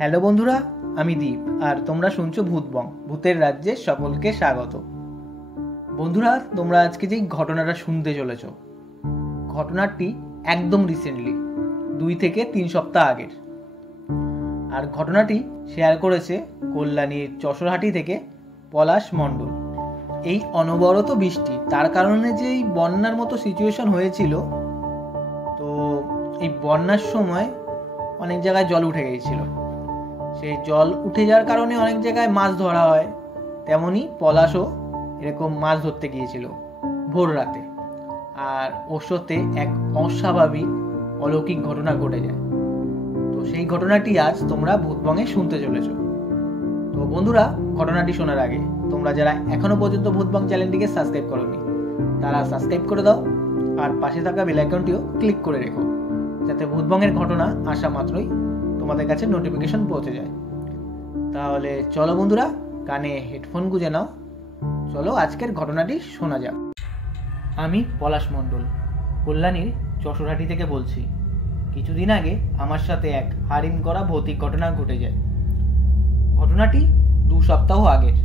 Hello বন্ধুরা, আমি দীপ আর তোমরা শুনছো ভূতবং, ভূতের রাজ্যে সকলকে স্বাগত। বন্ধুরা, তোমরা আজকে যেই ঘটনাটা শুনতে চলেছ, ঘটনাটি একদম রিসেন্টলি 2 থেকে 3 সপ্তাহ আগের। আর ঘটনাটি শেয়ার করেছে কল্যাণীর চশরহাটি থেকে পলাশ মণ্ডল। এই অনবরত বৃষ্টি, তার কারণে যে এই বন্যার মতো সিচুয়েশন হয়েছিল, তো এই বন্যার সময় অনেক জায়গায় জল উঠে গিয়েছিল। সেই জল উঠে যাওয়ার কারণে অনেক জায়গায় মাছ ধরা হয়। তেমনই পলাশও এরকম মাছ ধরতে গিয়েছিল ভোর রাতে, আর ওর সাথে এক অস্বাভাবিক অলৌকিক ঘটনা ঘটে যায়। তো সেই ঘটনাটি আজ তোমরা ভূতবংয়ে শুনতে চলেছ। তো বন্ধুরা, ঘটনাটি শোনার আগে তোমরা যারা এখনো পর্যন্ত ভূতবং চ্যানেলটিকে সাবস্ক্রাইব করোনি, তারা সাবস্ক্রাইব করে দাও আর পাশে থাকা বেল আইকনটিও ক্লিক করে রেখো, যাতে ভূতবংয়ের ঘটনা আসা মাত্রই তোমাদের কাছে নোটিফিকেশন পৌঁছে যায়। তাহলে চলো বন্ধুরা, কানে হেডফোন গুঁজে নাও, চলো আজকের ঘটনাটি শোনা যাক। আমি পলাশ মণ্ডল, কল্যাণীর চশরহাটি থেকে বলছি। কিছুদিন আগে আমার সাথে এক হারিম করা ভৌতিক ঘটনা ঘটে যায়। ঘটনাটি 2 সপ্তাহ আগের।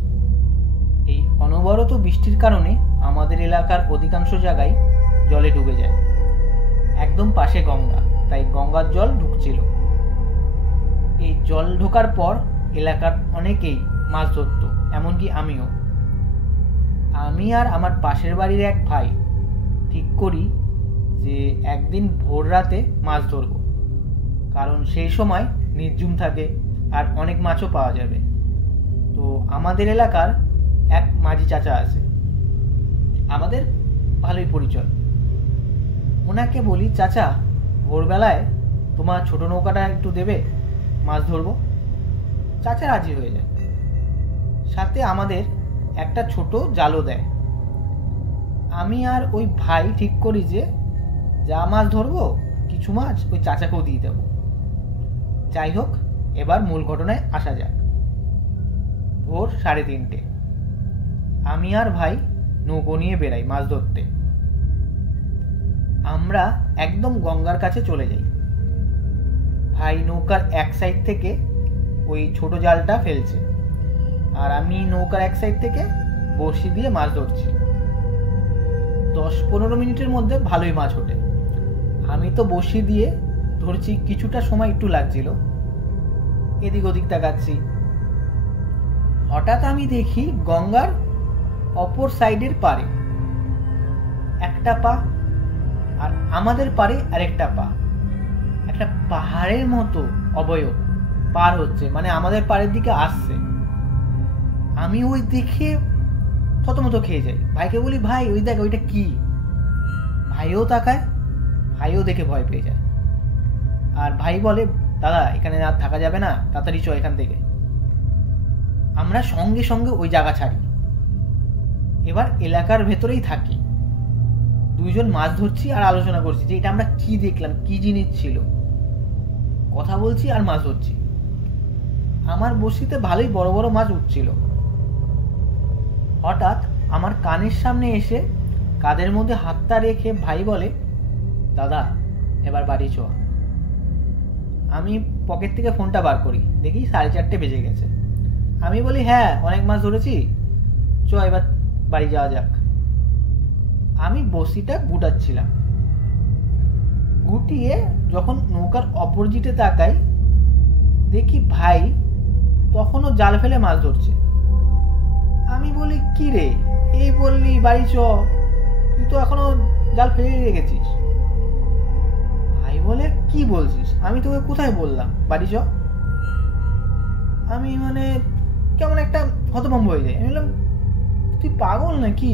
এই অনবরত বৃষ্টির কারণে আমাদের এলাকার অধিকাংশ জায়গায় জলে ডুবে যায়। একদম পাশে গঙ্গা, তাই গঙ্গার জল ঢুকছিল। এই জল ঢোকার পর এলাকার অনেকেই মাছ ধরত, এমনকি আমিও। আমি আর আমার পাশের বাড়ির এক ভাই ঠিক করি যে একদিন ভোর রাতে মাছ ধরব, কারণ সেই সময় নির্ঝুম থাকে আর অনেক মাছও পাওয়া যাবে। তো আমাদের এলাকার এক মাঝি চাচা আছে, আমাদের ভালোই পরিচয়। ওনাকে বলি, চাচা ভোরবেলায় তোমার ছোট নৌকাটা একটু দেবে, মাছ ধরবো। চাচা রাজি হয়ে যায়, সাথে আমাদের একটা ছোট জালও দেয়। আমি আর ওই ভাই ঠিক করি যে যা মাছ ধরবো কিছু মাছ ওই চাচাকেও দিয়ে দেবো। যাই হোক, এবার মূল ঘটনায় আসা যাক। ভোর 3:30 আমি আর ভাই নৌকো নিয়ে বেরাই মাছ ধরতে। আমরা একদম গঙ্গার কাছে চলে যাই। ভাই নৌকার এক সাইড থেকে ওই ছোট জালটা ফেলছে, আর আমি নৌকার এক সাইড থেকে বড়শি দিয়ে মাছ ধরছি। 10-15 মিনিটের মধ্যে ভালোই মাছ ওঠে। আমি তো বড়শি দিয়ে ধরছি, কিছুটা সময় একটু লাগছিল, এদিক ওদিক তাকাচ্ছি। হঠাৎ আমি দেখি গঙ্গার অপর সাইডের পারে একটা পা, আর আমাদের পারে আরেকটা পা। একটা পাহাড়ের মতো অবয়ব পার হচ্ছে, মানে আমাদের পাড়ের দিকে আসছে। আমি ওই দেখে থতমত খেয়ে যাই। ভাইকে বলি, ভাই ওই দেখ, ওইটা কি? ভাইও তাকায়, ভাইও দেখে ভয় পেয়ে যায়। আর ভাই বলে, দাদা এখানে আর থাকা যাবে না, তাড়াতাড়ি চ এখান থেকে। আমরা সঙ্গে সঙ্গে ওই জায়গা ছাড়ি। এবার এলাকার ভেতরেই থাকি, 2 জন মাছ ধরছি আর আলোচনা করছি যে এটা আমরা কি দেখলাম, কি জিনিস ছিল। কথা বলছি আর মাছ ধরছি। আমার বড়শিতে ভালোই বড় বড় মাছ উঠছিল। হঠাৎ আমার কানের সামনে এসে কাঁধের মধ্যে হাতটা রেখে ভাই বলে, দাদা এবার বাড়ি চ। আমি পকেট থেকে ফোনটা বার করি, দেখি 4:30 বেজে গেছে। আমি বলি, হ্যাঁ অনেক মাছ ধরেছি, চ এবার বাড়ি যাওয়া যাক। আমি বড়শিটা গুটাচ্ছিলাম, গুটিয়ে যখন নৌকার অপোজিটে তাকাই, দেখি ভাই তখনও জাল ফেলে মাছ ধরছে। আমি বলি, কি রে, এই বললি বাড়ি চ, তুই তো এখনো জাল ফেলে রেখেছিস। ভাই বলে, কি বলছিস? আমি তোকে কোথায় বললাম বাড়ি চ? আমি মানে কেমন একটা হতভম্ব হয়ে যায়। আমি বললাম, তুই পাগল নাকি?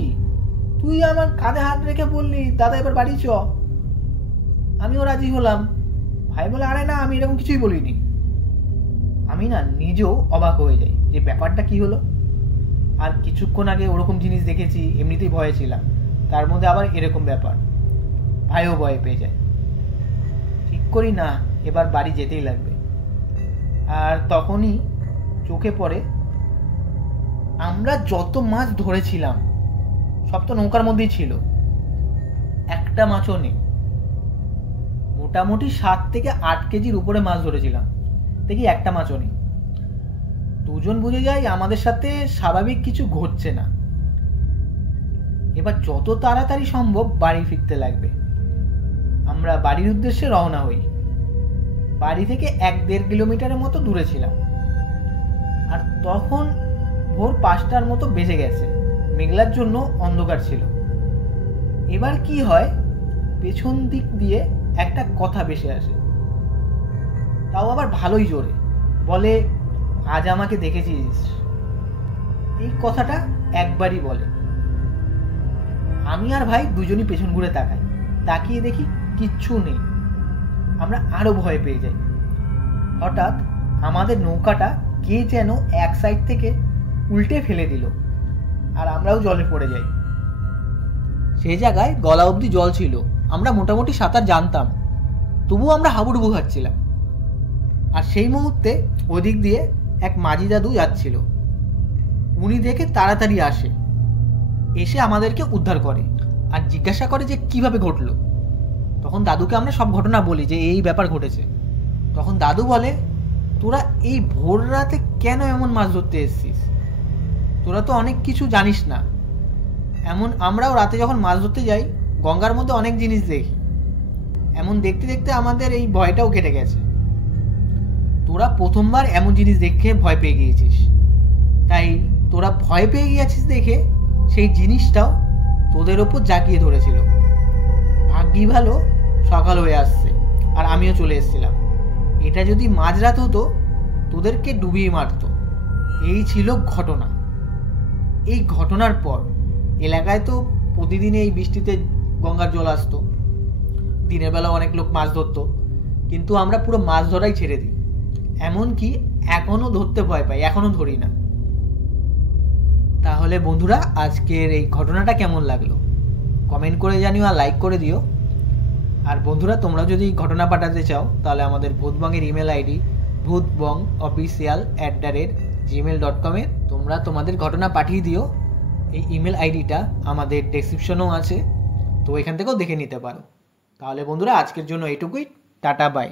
তুই আমার কাঁধে হাত রেখে বললি দাদা এবার বাড়ি চ। আমিও রাজি হলাম। ভাই বলে, আরে না, আমি এরকম কিছুই বলিনি। আমি না নিজেও অবাক হয়ে যাই যে ব্যাপারটা কি হলো। আর কিছুক্ষণ আগে ওরকম জিনিস দেখেছি, এমনিতেই ভয়ে ছিলাম, তার মধ্যে আবার এরকম ব্যাপার। ভাইও ভয় পেয়ে যায়। ঠিক করি না, এবার বাড়ি যেতেই লাগবে। আর তখনই চোখে পড়ে আমরা যত মাছ ধরেছিলাম সব তো নৌকার মধ্যেই ছিল, একটা মাছও নেই। মোটামুটি 7 থেকে 8 কেজির উপরে মাছ ধরেছিলাম। দেখি একটা মাছও নেই। দুজন বুঝে যাই আমাদের সাথে স্বাভাবিক কিছু ঘটছে না। এবার যত তাড়াতাড়ি সম্ভব বাড়ি ফিরতে লাগবে। আমরা বাড়ির উদ্দেশ্যে রওনা হই। বাড়ি থেকে 1-1.5 কিলোমিটারের মতো দূরে ছিলাম। আর তখন ভোর 5টার মতো বেজে গেছে, মেঘলার জন্য অন্ধকার ছিল। এবার কি হয়, পেছন দিক দিয়ে একটা কথা ভেসে আসে, তাও আবার ভালোই জোরে। বলে, আজ আমাকে দেখেছিস? এই কথাটা একবারই বলে। আমি আর ভাই দুজনই পেছন ঘুরে তাকাই। তাকিয়ে দেখি কিচ্ছু নেই। আমরা আরো ভয় পেয়ে যাই। হঠাৎ আমাদের নৌকাটা কে যেন এক সাইড থেকে উল্টে ফেলে দিল, আর আমরাও জলে পড়ে যাই। সেই জায়গায় গলা অবধি জল ছিল। আমরা মোটামুটি সাঁতার জানতাম, তবুও আমরা হাবুডুবু খাচ্ছিলাম। আর সেই মুহূর্তে ওদিক দিয়ে এক মাঝি দাদু যাচ্ছিল। উনি দেখে তাড়াতাড়ি আসে, এসে আমাদেরকে উদ্ধার করে আর জিজ্ঞাসা করে যে কিভাবে ঘটলো। তখন দাদুকে আমরা সব ঘটনা বলি যে এই ব্যাপার ঘটেছে। তখন দাদু বলে, তোরা এই ভোর রাতে কেন এমন মাছ ধরতে এসেছিস? তোরা তো অনেক কিছু জানিস না। এমন আমরাও রাতে যখন মাছ ধরতে যাই, গঙ্গার মধ্যে অনেক জিনিস দেখি। এমন দেখতে দেখতে আমাদের এই ভয়টাও কেটে গেছে। তোরা প্রথমবার এমন জিনিস দেখে ভয় পেয়ে গিয়েছিস, তাই তোরা ভয় পেয়ে গিয়েছিস দেখে সেই জিনিসটাও তোদের ওপর জাগিয়ে ধরেছিল। ভাগ্যি ভালো সকাল হয়ে আসছে আর আমিও চলে এসেছিলাম। এটা যদি মাঝরাত হতো, তোদেরকে ডুবিয়ে মারতো। এই ছিল ঘটনা। এই ঘটনার পর এলাকায় তো প্রতিদিন এই বৃষ্টিতে গঙ্গার জল আসতো। দিনের বেলা অনেক লোক মাছ ধরতো, কিন্তু আমরা পুরো মাছ ধরাই ছেড়ে দিই। এমনকি এখনো ধরতে ভয় পাই, এখনো ধরি না। তাহলে বন্ধুরা, আজকের এই ঘটনাটা কেমন লাগলো কমেন্ট করে জানিও আর লাইক করে দিও। আর বন্ধুরা, তোমরা যদি ঘটনা পাঠাতে চাও তাহলে আমাদের ভূতবংয়ের ইমেল আইডি bhutbongofficial@gmail.com-এ তোমরা তোমাদের ঘটনা পাঠিয়ে দিও। এই ইমেল আইডিটা আমাদের ডেসক্রিপশনেও আছে, তো এখান থেকেও দেখে নিতে পারো। তাহলে বন্ধুরা, আজকের জন্য এইটুকুই। Tata, by.